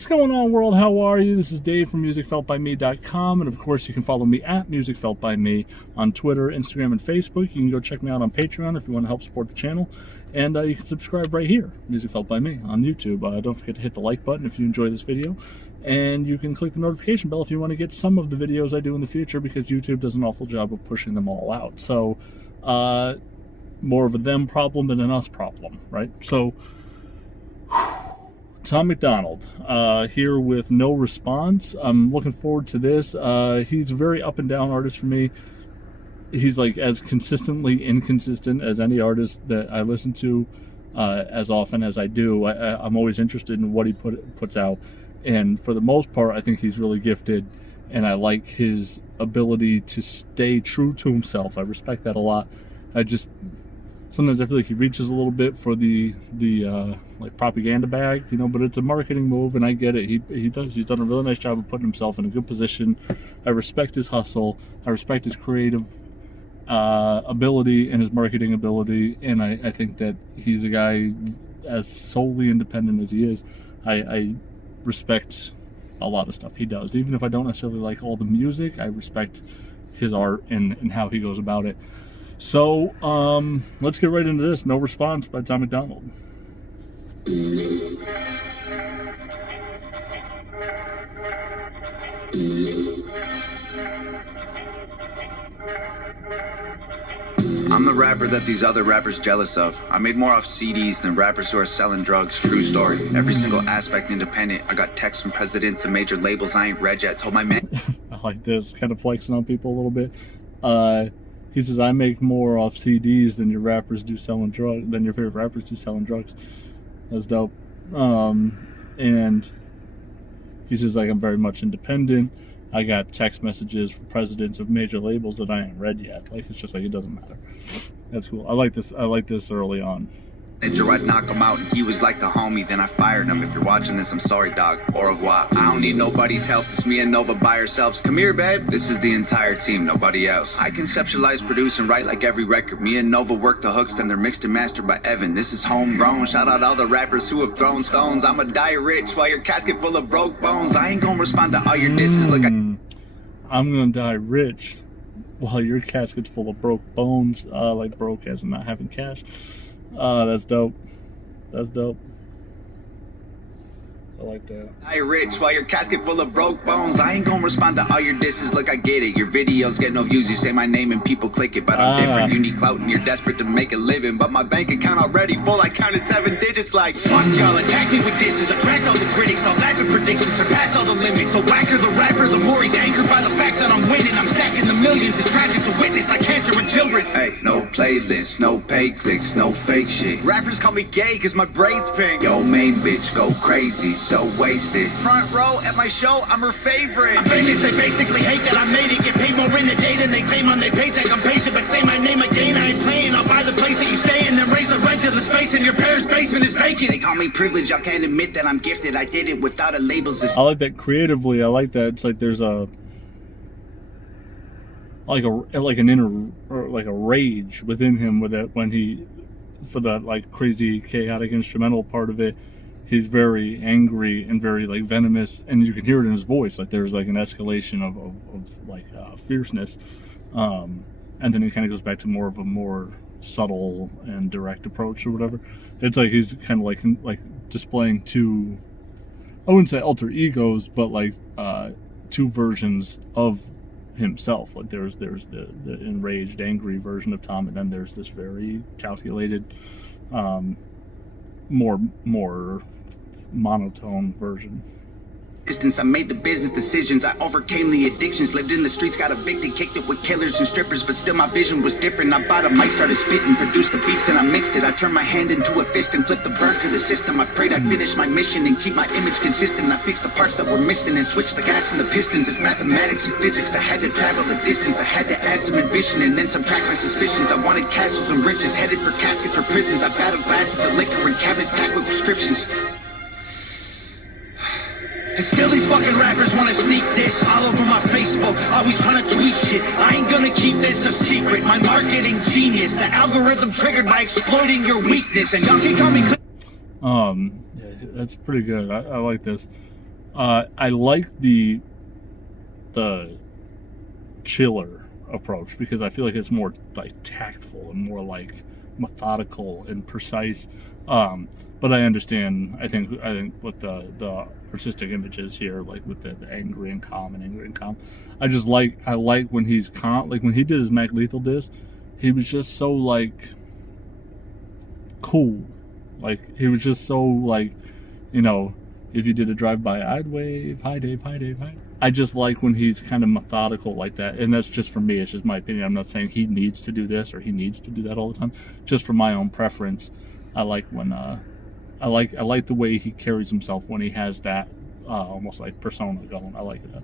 What's going on, world? How are you? This is Dave from musicfeltbyme.com, and of course you can follow me at musicfeltbyme on Twitter, Instagram, and Facebook. You can go check me out on Patreon if you want to help support the channel, and you can subscribe right here, Music Felt by Me, on YouTube. Don't forget to hit the like button if you enjoy this video, and you can click the notification bell if you want to get some of the videos I do in the future, because YouTube does an awful job of pushing them all out. So more of a them problem than an us problem, right? So Tom Macdonald here with No Response. I'm looking forward to this. He's a very up and down artist for me. He's like as consistently inconsistent as any artist that I listen to as often as I do. I'm always interested in what he puts out, and for the most part I think he's really gifted, and I like his ability to stay true to himself. I respect that a lot. Sometimes I feel like he reaches a little bit for the like propaganda bag, you know, but it's a marketing move, and I get it. He's done a really nice job of putting himself in a good position. I respect his hustle. I respect his creative ability and his marketing ability, and I think that he's a guy as solely independent as he is. I respect a lot of stuff he does, even if I don't necessarily like all the music. I respect his art and how he goes about it. So let's get right into this. No Response by Tom Macdonald. I'm the rapper that these other rappers jealous of. I made more off CDs than rappers who are selling drugs. True story. Every single aspect independent. I got texts from presidents and major labels I ain't read yet. Told my man. I like this, kind of flexing on people a little bit. He says, I make more off CDs than your rappers do selling drugs, than your favorite rappers do selling drugs. That's dope. And he says, like, I'm very much independent. I got text messages from presidents of major labels that I ain't read yet. Like, it's just like, it doesn't matter. That's cool. I like this early on. I'd knock him out and he was like the homie, then I fired him. If you're watching this, I'm sorry, dog. Au revoir. I don't need nobody's help. It's me and Nova by ourselves. Come here, babe. This is the entire team, nobody else. I conceptualize, produce, and write like every record. Me and Nova work the hooks, then they're mixed and mastered by Evan. This is homegrown. Shout out all the rappers who have thrown stones. I'ma die rich while your casket full of broke bones. I ain't gonna respond to all your disses. Look, I'm gonna die rich while your casket's full of broke bones. Like broke as in not having cash. That's dope. That's dope. I like that. I rich while your casket full of broke bones. I ain't gonna respond to all your disses. Look, I get it. Your videos get no views. You say my name and people click it, but I'm different. You need clout and you're desperate to make a living. But my bank account already full. I counted 7 digits like fuck y'all. Attack me with disses. Attract all the critics. I'll laugh at predictions. Surpass all the limits. The whacker the rapper, the more he's angered by the fact that I'm winning. I'm stacking the millions. It's tragic to witness like cancer in children. Hey, no playlist, no pay clicks, no fake shit. Rappers call me gay cause my brain's pink. Yo, main bitch go crazy. So wasted. Front row at my show, I'm her favorite. I'm famous, they basically hate that I made it. Get paid more in a day than they claim on their paycheck. I'm patient, but say my name again, I ain't playing. I'll buy the place that you stay in, then raise the rent to the space in your parents' basement is vacant. They call me privileged, I can't admit that I'm gifted. I did it without a label. I like that creatively. I like that. It's like there's a an inner, or like a rage within him with it when he, for that like crazy chaotic instrumental part of it. He's very angry and very like venomous, and you can hear it in his voice. Like there's like an escalation of like fierceness, and then he kind of goes back to more of a more subtle and direct approach or whatever. It's like he's kind of like displaying two, I wouldn't say alter egos, but like two versions of himself. Like there's the enraged, angry version of Tom, and then there's this very calculated, more monotone version. I made the business decisions, I overcame the addictions, lived in the streets, got evicted, kicked it with killers and strippers, but still my vision was different. I bought a mic, started spitting, produced the beats and I mixed it. I turned my hand into a fist and flipped the bird to the system. I prayed I'd finish my mission and keep my image consistent. I fixed the parts that were missing and switched the gas and the pistons. It's mathematics and physics, I had to travel the distance. I had to add some ambition and then subtract my suspicions. I wanted castles and riches, headed for caskets or prisons. I battled glasses of liquor and cabinets packed with prescriptions. And still these fucking rappers wanna sneak this all over my Facebook, always trying to tweet shit. I ain't gonna keep this a secret. My marketing genius, the algorithm triggered by exploiting your weakness. And y'all can call me yeah, that's pretty good. I like this. I like the chiller approach because I feel like it's more like tactful and more like methodical and precise. But I understand. I think with the artistic images here, like with the angry and calm and angry and calm, I like when he's calm. Like when he did his Mac Lethal disc, he was just so like cool. Like he was just so like, you know, if you did a drive-by, I'd wave, hi Dave, hi Dave, hi. I just like when he's kind of methodical like that, and that's just for me. It's just my opinion. I'm not saying he needs to do this or he needs to do that all the time. Just for my own preference, I like when I like the way he carries himself when he has that almost like persona going. I like that.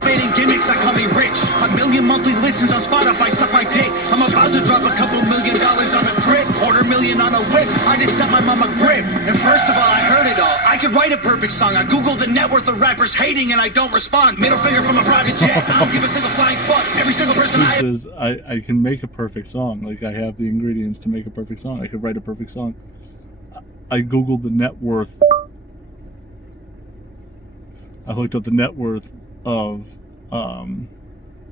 Fading gimmicks, I call me rich. 1 million monthly listens on Spotify, suck my dick. I'm about to drop a couple $1 million on a crib, $250,000 on a whip. I just set my mama grip. And first of all, I heard it all. I could write a perfect song. I Googled the net worth of rappers hating and I don't respond. Middle finger from a private jet. I don't give a single flying fuck. Every single person I can make a perfect song. Like I have the ingredients to make a perfect song. I could write a perfect song. I Googled the net worth. I looked up the net worth of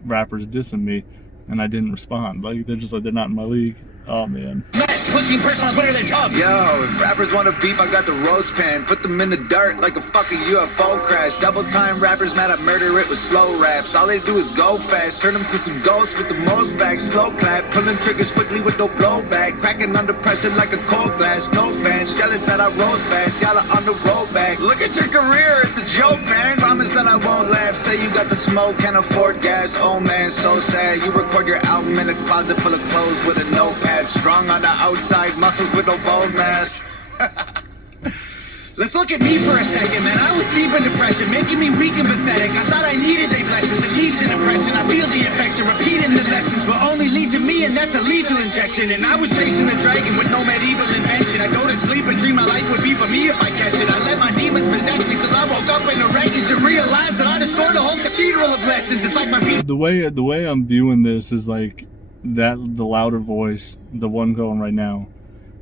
rappers dissing me, and I didn't respond. Like they're just like, they're not in my league. Oh man. Pushing person on Twitter, they tough. Yo, if rappers want to beef, I got the roast pan. Put them in the dirt like a fucking UFO crash. Double time rappers mad at murder it with slow raps. All they do is go fast. Turn them to some ghosts with the most facts. Slow clap, pulling triggers quickly with no blowback. Cracking under pressure like a cold glass. No fans, jealous that I rose fast. Y'all are on the road back. Look at your career, it's a joke, man. Promise that I won't laugh. Say you got the smoke, can't afford gas. Oh man, so sad. You record your album in a closet full of clothes with a notepad. Strong on the outside, muscles with no bone mass. Let's look at me for a second, man. I was deep in depression, making me weak and pathetic. I thought I needed their blessings. It leaves an impression. I feel the infection. Repeating the lessons will only lead to me, and that's a lethal injection. And I was chasing the dragon with no medieval invention. I go to sleep and dream my life would be for me if I catch it. I let my demons possess me till I woke up in the wreckage and realized that I destroyed a whole cathedral of blessings. It's like my feet. The way I'm viewing this is like that the louder voice, the one going right now,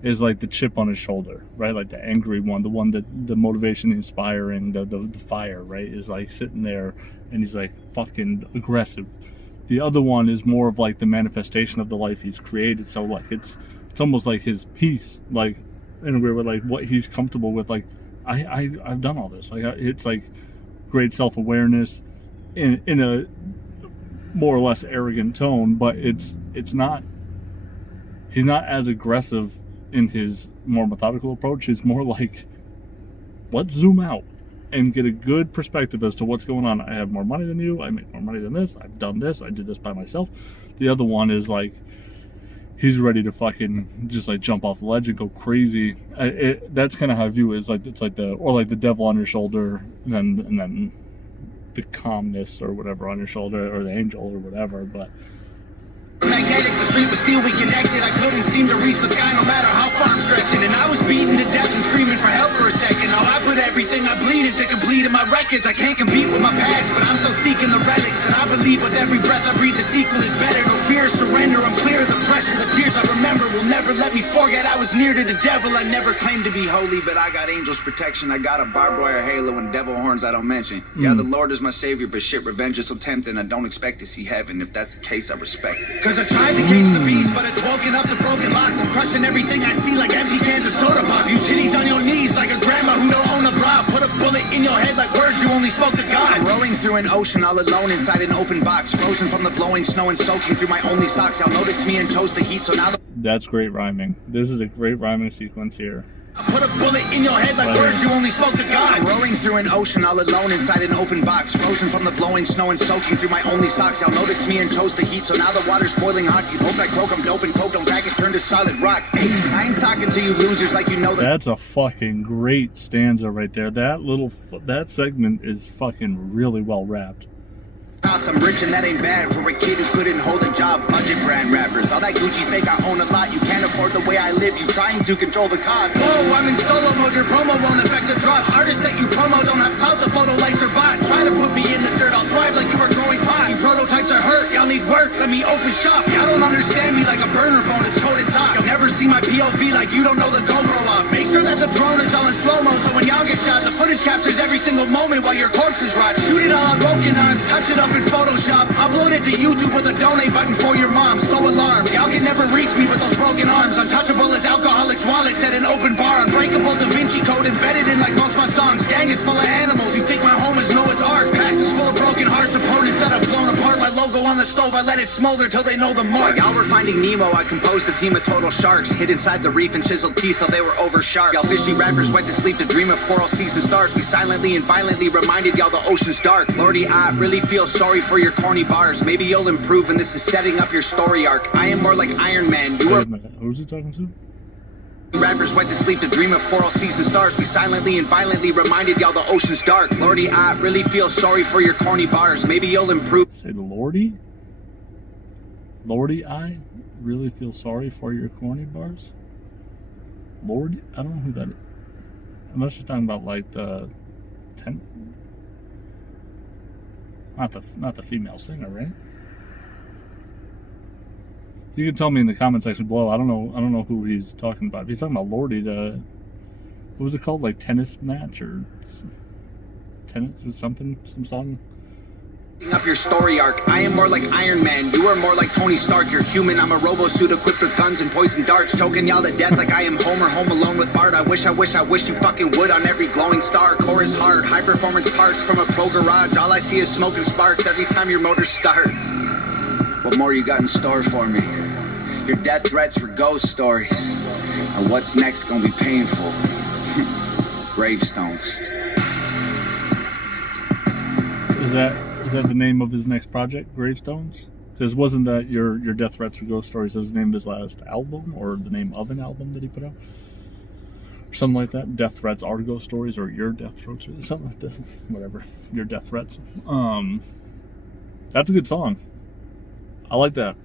is like the chip on his shoulder, right? Like the angry one, the one that the motivation, the inspiring, the fire, right? Is like sitting there and he's like fucking aggressive. The other one is more of like the manifestation of the life he's created. So like it's almost like his peace, like in a way where like what he's comfortable with. Like I've done all this. Like it's like great self-awareness in a more or less arrogant tone, but it's not. He's not as aggressive in his more methodical approach. Is more like, let's zoom out and get a good perspective as to what's going on. I have more money than you. I make more money than this. I've done this. I did this by myself. The other one is like, he's ready to fucking just like jump off the ledge and go crazy. That's kind of how I view it. Is like it's like the devil on your shoulder, and then the calmness or whatever on your shoulder, or the angel or whatever. But magnetic, the street was still we connected. I couldn't seem to reach the sky no matter how far I'm stretching. And I was beaten to death and screaming for help for a second. Now I put everything I bleed into complete in my records. I can't compete with my past, but I'm still seeking the relics. And I believe with every breath I breathe the sequel is better. No fear, surrender, I'm clear of the pressure. The tears I remember will never let me forget I was near to the devil. I never claimed to be holy, but I got angel's protection. I got a barbed wire halo and devil horns I don't mention. Yeah, the Lord is my savior, but shit, revenge is so tempting. I don't expect to see heaven. If that's the case, I respect it. Cause I tried to cage the beast, but it's woken up the broken locks. I'm crushing everything I see like empty cans of soda pop. You titties on your knees like a grandma who don't own a block. Put a bullet in your head like words you only spoke to God. I'm rowing through an ocean all alone inside an open box. Frozen from the blowing snow and soaking through my only socks. Y'all noticed me and chose the heat, so now that's great rhyming. This is a great rhyming sequence here. Put a bullet in your head like words you only spoke to God. I'm rowing through an ocean all alone inside an open box. Frozen from the blowing snow and soaking through my only socks. Y'all noticed me and chose the heat, so now the water's boiling hot. You'd hope I croak, I'm dope and coke, don't crack it, turn to solid rock. Hey, I ain't talking to you losers like you know that. That's a fucking great stanza right there. That segment is fucking really well wrapped. I'm rich and that ain't bad for a kid who couldn't hold a job. Budget brand rappers, all that Gucci fake, I own a lot. You can't afford the way I live, you trying to control the cost. Whoa, I'm in solo mode, your promo won't affect the drop. Artists that you promo don't have clout, the photo lights are bought. Try to put me in the dirt, I'll thrive like you were growing pot. You prototypes are hurt, y'all need work, let me open shop. Y'all don't understand me like a burner phone, it's coded top. You'll never see my POV like you don't know the GoPro off. Make sure that the drone is all in slow-mo, so when y'all get shot. The footage captures every single moment while your corpses rot. Shoot it all on broken arms, touch it up in Photoshop. Upload it to YouTube with a donate button for your mom. So alarmed, y'all can never reach me with those broken arms. Untouchable as alcoholics' wallets at an open bar. Unbreakable Da Vinci Code embedded in like most my songs. Gang is full of animals, you think my home is Noah's Ark. Past is full of broken hearts, opponents that I've blown apart. My logo on the stove, I let it smolder till they know the mark. While y'all were finding Nemo, I composed a team of total sharks. Hid inside the reef and chiseled teeth till they were over sharp. Y'all fishy rappers went to sleep to dream of coral seas and stars. We silently and violently reminded y'all the ocean's dark. Lordy, I really feel sorry for your corny bars. Maybe you'll improve and this is setting up your story arc. I am more like Iron Man. You are... Who's he talking to? Rappers went to sleep to dream of coral seas and stars. We silently and violently reminded y'all the ocean's dark. Lordy, I really feel sorry for your corny bars. Maybe you'll improve. Say the Lordy? Lordy, I really feel sorry for your corny bars? Lordy? I don't know who that is. Unless you're talking about like the not the female singer, right? You can tell me in the comment section below. I don't know who he's talking about. If he's talking about Lordy, what was it called? Like tennis match or tennis or something? Some song? Up your story arc. I am more like Iron Man. You are more like Tony Stark. You're human. I'm a robo suit equipped with guns and poison darts. Choking y'all to death like I am Homer home alone with Bart. I wish you fucking would on every glowing star. Core is hard. High performance parts from a pro garage. All I see is smoke and sparks every time your motor starts. What more you got in store for me? Your death threats were ghost stories. And what's next gonna be painful? Gravestones. Is that the name of his next project, Gravestones? Because wasn't that your death threats were ghost stories as the name of his last album, or the name of an album that he put out? Or something like that. Death threats are ghost stories, or your death threats, or something like that. Whatever. Your death threats. That's a good song. I like that.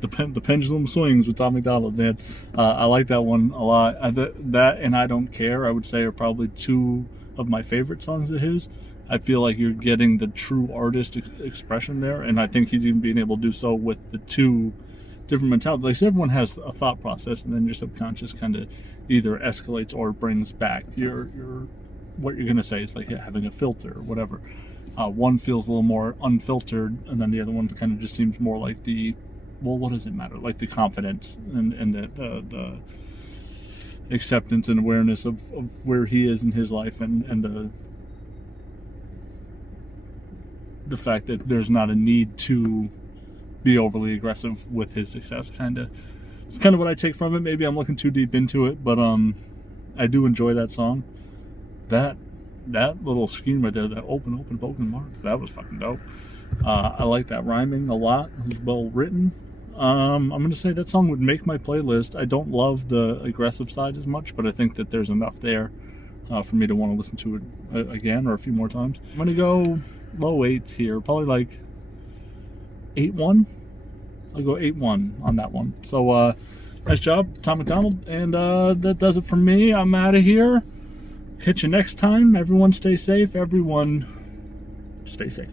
The pendulum swings with Tom Macdonald, man. I like that one a lot. That and I Don't Care, I would say, are probably two of my favorite songs of his. I feel like you're getting the true artist expression there, and I think he's even being able to do so with the two different mentalities. Like, so everyone has a thought process, and then your subconscious kind of either escalates or brings back your what you're gonna say. It's like having a filter or whatever. One feels a little more unfiltered, and then the other one kind of just seems more like the, well, what does it matter? Like the confidence and the acceptance and awareness of where he is in his life, and the fact that there's not a need to be overly aggressive with his success. It's kind of what I take from it. Maybe I'm looking too deep into it, but I do enjoy that song. That little scheme right there, that open broken mark, that was fucking dope. I like that rhyming a lot. It was well written. I'm gonna say that song would make my playlist. I don't love the aggressive side as much, but I think that there's enough there for me to want to listen to it again or a few more times. I'm gonna go low 8s here, probably like 8-1. I'll go 8-1 on that one. So nice job, Tom Macdonald, and that does it for me. I'm out of here. Catch you next time. Everyone stay safe. Everyone stay safe.